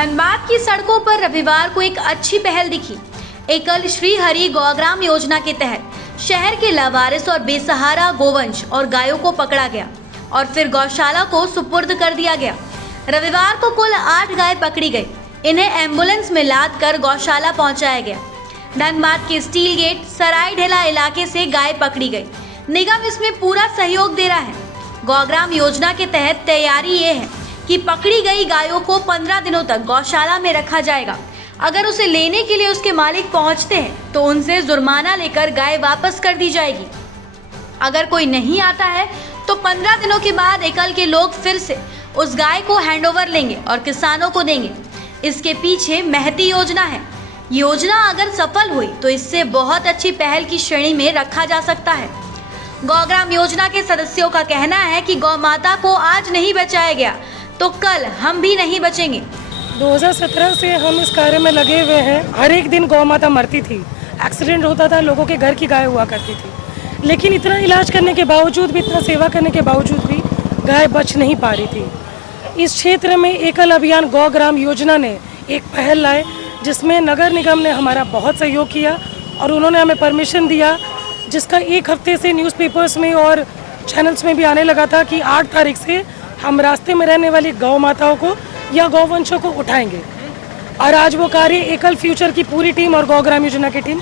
धनबाद की सड़कों पर रविवार को एक अच्छी पहल दिखी। एकल श्री हरि गौग्राम योजना के तहत शहर के लावारिस और बेसहारा गोवंश और गायों को पकड़ा गया और फिर गौशाला को सुपुर्द कर दिया गया। रविवार को कुल 8 गाय पकड़ी गई। इन्हें एम्बुलेंस में लाद कर गौशाला पहुंचाया गया। धनबाद के स्टील गेट सराय ढेला इलाके से गाय पकड़ी गई। निगम इसमें पूरा सहयोग दे रहा है। गौग्राम योजना के तहत तैयारी ये है कि पकड़ी गई गायों को 15 दिनों तक गौशाला में रखा जाएगा। अगर उसे लेने के लिए उसके मालिक पहुंचते हैं तो उनसे जुर्माना लेकर गाय वापस कर दी जाएगी। अगर कोई नहीं आता है तो 15 दिनों के बाद एकल के लोग फिर से उस गाय को हैंडओवर लेंगे और किसानों को देंगे। इसके पीछे महती योजना है। योजना अगर सफल हुई तो इससे बहुत अच्छी पहल की श्रेणी में रखा जा सकता है। गौग्राम योजना के सदस्यों का कहना है कि गौ माता को आज नहीं बचाया गया तो कल हम भी नहीं बचेंगे। 2017 से हम इस कार्य में लगे हुए हैं। हर एक दिन गौ माता मरती थी, एक्सीडेंट होता था, लोगों के घर की गाय हुआ करती थी, लेकिन इतना इलाज करने के बावजूद भी, इतना सेवा करने के बावजूद भी गाय बच नहीं पा रही थी। इस क्षेत्र में एकल अभियान गौग्राम योजना ने एक पहल लाए जिसमें नगर निगम ने हमारा बहुत सहयोग किया और उन्होंने हमें परमिशन दिया, जिसका एक हफ्ते से न्यूज़पेपर्स में और चैनल्स में भी आने लगा था कि 8 तारीख से हम रास्ते में रहने वाली गौ माताओं को या गौवंशों को उठाएंगे। और आज वो कार्य एकल फ्यूचर की पूरी टीम और गौग्राम योजना की टीम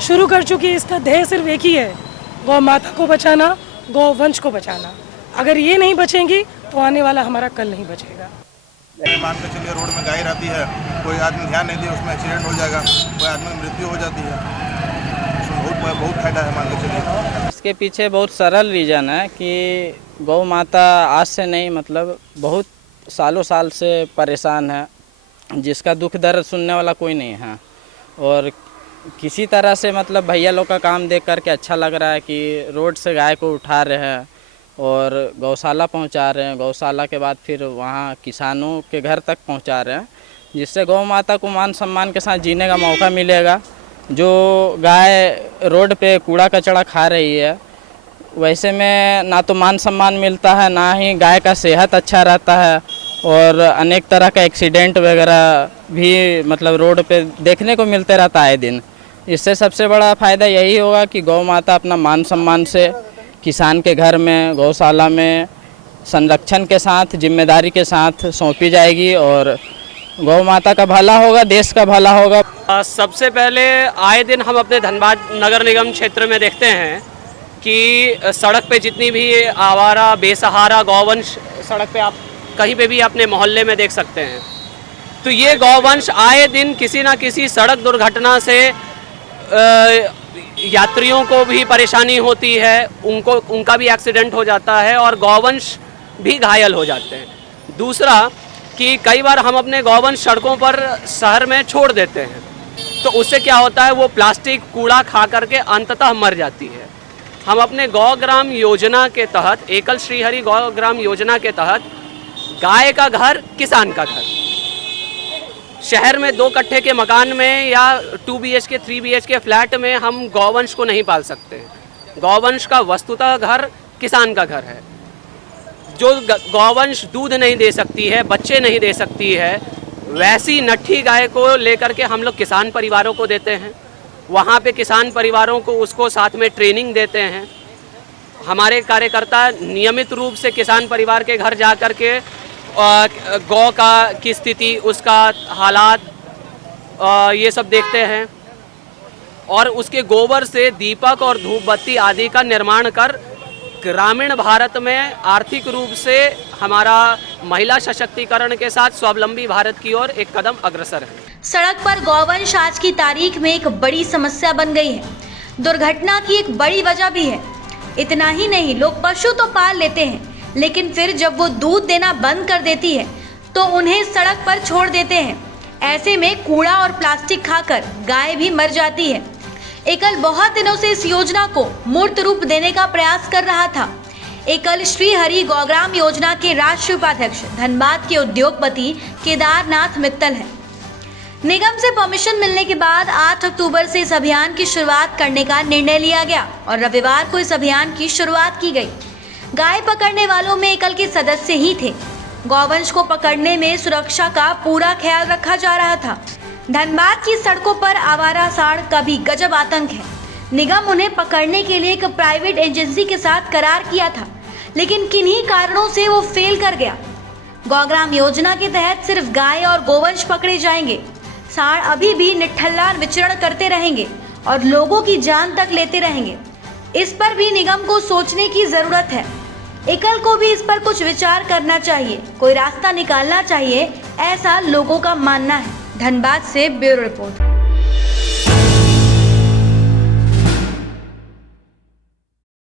शुरू कर चुकी है। इसका ध्येय सिर्फ एक ही है, गौ माता को बचाना, गौवंश को बचाना। अगर ये नहीं बचेंगी तो आने वाला हमारा कल नहीं बचेगा। मान के चलिए रोड में गाय रहती है, कोई आदमी ध्यान नहीं दे, उसमें एक्सीडेंट हो जाएगा, कोई आदमी की मृत्यु हो जाती है। बहुत फायदा है मान के चलिए। इसके पीछे बहुत सरल रीज़न है कि गौ माता आज से नहीं, मतलब बहुत सालों साल से परेशान है, जिसका दुख दर्द सुनने वाला कोई नहीं है। और किसी तरह से मतलब भैया लोग का काम देख करके अच्छा लग रहा है कि रोड से गाय को उठा रहे हैं और गौशाला पहुंचा रहे हैं। गौशाला के बाद फिर वहां किसानों के घर तक पहुंचा रहे हैं, जिससे गौ माता को मान सम्मान के साथ जीने का मौका मिलेगा। जो गाय रोड पे कूड़ा कचरा खा रही है, वैसे में ना तो मान सम्मान मिलता है, ना ही गाय का सेहत अच्छा रहता है और अनेक तरह का एक्सीडेंट वगैरह भी मतलब रोड पे देखने को मिलते रहता है दिन। इससे सबसे बड़ा फ़ायदा यही होगा कि गौ माता अपना मान सम्मान से किसान के घर में, गौशाला में संरक्षण के साथ, जिम्मेदारी के साथ सौंपी जाएगी और गौ माता का भला होगा, देश का भला होगा। सबसे पहले आए दिन हम अपने धनबाद नगर निगम क्षेत्र में देखते हैं कि सड़क पे जितनी भी आवारा बेसहारा गौवंश सड़क पे आप कहीं पे भी अपने मोहल्ले में देख सकते हैं। तो ये गौवंश आए दिन किसी ना किसी सड़क दुर्घटना से यात्रियों को भी परेशानी होती है, उनका भी एक्सीडेंट हो जाता है और गौवंश भी घायल हो जाते हैं। दूसरा कि कई बार हम अपने गौवंश सड़कों पर शहर में छोड़ देते हैं, तो उससे क्या होता है, वो प्लास्टिक कूड़ा खा करके अंततः मर जाती है। हम अपने गौग्राम योजना के तहत, एकल श्रीहरि गौग्राम योजना के तहत गाय का घर, किसान का घर, शहर में 2 कट्ठे के मकान में या 2 BHK 3 BHK फ्लैट में हम गौवंश को नहीं पाल सकते। गौवंश का वस्तुतः घर किसान का घर है। जो गौवंश दूध नहीं दे सकती है, बच्चे नहीं दे सकती है, वैसी नट्ठी गाय को लेकर के हम लोग किसान परिवारों को देते हैं। वहाँ पे किसान परिवारों को उसको साथ में ट्रेनिंग देते हैं। हमारे कार्यकर्ता नियमित रूप से किसान परिवार के घर जा कर के गौ की स्थिति, उसका हालात ये सब देखते हैं और उसके गोबर से दीपक और धूप बत्ती आदि का निर्माण कर ग्रामीण भारत में आर्थिक रूप से हमारा महिला सशक्तिकरण के साथ स्वावलंबी भारत की ओर एक कदम अग्रसर है। सड़क पर गौवंश आज की तारीख में एक बड़ी समस्या बन गई है। दुर्घटना की एक बड़ी वजह भी है। इतना ही नहीं, लोग पशु तो पाल लेते हैं, लेकिन फिर जब वो दूध देना बंद कर देती है तो उन्हें सड़क पर छोड़ देते हैं। ऐसे में कूड़ा और प्लास्टिक खाकर गाय भी मर जाती है। एकल बहुत दिनों से इस योजना को मूर्त रूप देने का प्रयास कर रहा था। एकल श्री हरि गौग्राम योजना के राष्ट्रीय उपाध्यक्ष धनबाद के उद्योगपति केदारनाथ मित्तल हैं। निगम से परमिशन मिलने के बाद 8 अक्टूबर से इस अभियान की शुरुआत करने का निर्णय लिया गया और रविवार को इस अभियान की शुरुआत की गई। गाय पकड़ने वालों में एकल के सदस्य ही थे। गौवंश को पकड़ने में सुरक्षा का पूरा ख्याल रखा जा रहा था। धनबाद की सड़कों पर आवारा सांड का भी गजब आतंक है। निगम उन्हें पकड़ने के लिए एक प्राइवेट एजेंसी के साथ करार किया था, लेकिन किन्हीं कारणों से वो फेल कर गया। गौग्राम योजना के तहत सिर्फ गाय और गोवंश पकड़े जाएंगे। सांड अभी भी निठल्ला विचरण करते रहेंगे और लोगों की जान तक लेते रहेंगे। इस पर भी निगम को सोचने की जरूरत है। एकल को भी इस पर कुछ विचार करना चाहिए, कोई रास्ता निकालना चाहिए, ऐसा लोगों का मानना है। धनबाद से ब्यूरो रिपोर्ट।